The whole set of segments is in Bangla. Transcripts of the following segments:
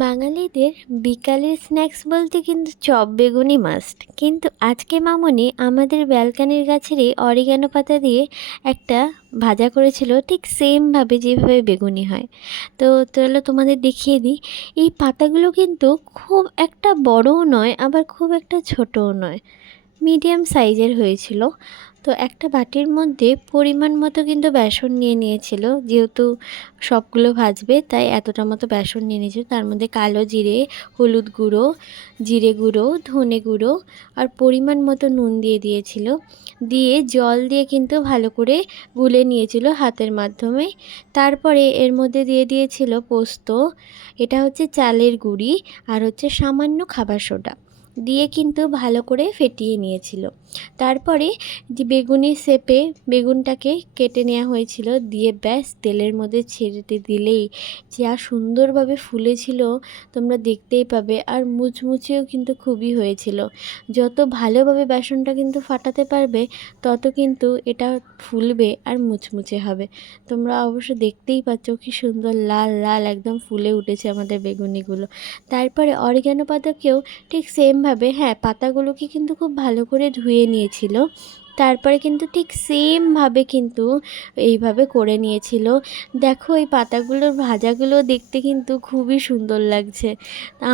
বাঙালিদের বিকালের স্ন্যাক্স বলতে কিন্তু চপ বেগুনি মাস্ট। কিন্তু আজকে মামনি আমাদের ব্যালকানির গাছেরই অরিগ্যানো পাতা দিয়ে একটা ভাজা করেছিল, ঠিক সেমভাবে যেভাবে বেগুনি হয়। তো চলো তোমাদের দেখিয়ে দিই। এই পাতাগুলো কিন্তু খুব একটা বড়ও নয়, আবার খুব একটা ছোটও নয়, মিডিয়াম সাইজের হয়েছিল। তো একটা বাটির মধ্যে পরিমাণ মতো কিন্তু বেসন নিয়ে নিয়েছিল, যেহেতু সবগুলো ভাজবে তাই এতটা মতো বেসন নিয়ে নিয়েছিল। তার মধ্যে কালো জিরে, হলুদ গুঁড়ো, জিরে গুঁড়ো, ধনে গুঁড়ো আর পরিমাণ মতো নুন দিয়ে দিয়েছিল। দিয়ে জল দিয়ে কিন্তু ভালো করে গুলে নিয়েছিল হাতের মাধ্যমে। তারপরে এর মধ্যে দিয়ে দিয়েছিল পোস্ত, এটা হচ্ছে চালের গুঁড়ি, আর হচ্ছে সামান্য খাবার সোডা দিয়ে কিন্তু ভালো করে ফেটিয়ে নিয়েছিল। তারপরে যে বেগুনি শেপে বেগুনটাকে কেটে নেওয়া হয়েছিল, দিয়ে ব্যাস তেলের মধ্যে ছেড়ে দিলেই যা সুন্দরভাবে ফুলেছিল তোমরা দেখতেই পাবে। আর মুচমুচেও কিন্তু খুবই হয়েছিল। যত ভালোভাবে বেসনটা কিন্তু ফাটাতে পারবে তত কিন্তু এটা ফুলবে আর মুচমুচে হবে। তোমরা অবশ্য দেখতেই পাচ্ছ কি সুন্দর লাল লাল একদম ফুলে উঠেছে আমাদের বেগুনিগুলো। তারপরে অরিগ্যানো পাতাকেও ঠিক সেমভাবে, হ্যাঁ, পাতাগুলোকে কিন্তু খুব ভালো করে ধুয়ে নিয়েছিল। তারপরে কিন্তু ঠিক সেমভাবে কিন্তু এইভাবে করে নিয়েছিল। দেখো এই পাতাগুলোর ভাজাগুলো দেখতে কিন্তু খুবই সুন্দর লাগছে।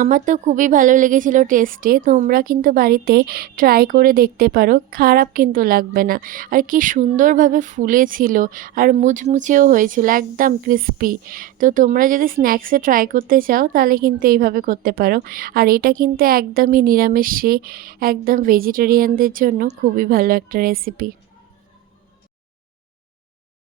আমার তো খুবই ভালো লেগেছিল টেস্টে। তোমরা কিন্তু বাড়িতে ট্রাই করে দেখতে পারো, খারাপ কিন্তু লাগবে না। আর কি সুন্দরভাবে ফুলেছিল আর মুচমুচেও হয়েছিল, একদম ক্রিস্পি। তো তোমরা যদি স্ন্যাক্সে ট্রাই করতে চাও তাহলে কিন্তু এইভাবে করতে পারো। আর এটা কিন্তু একদমই নিরামিষী, একদম ভেজিটেরিয়ানদের জন্য খুবই ভালো একটা রেসিপি।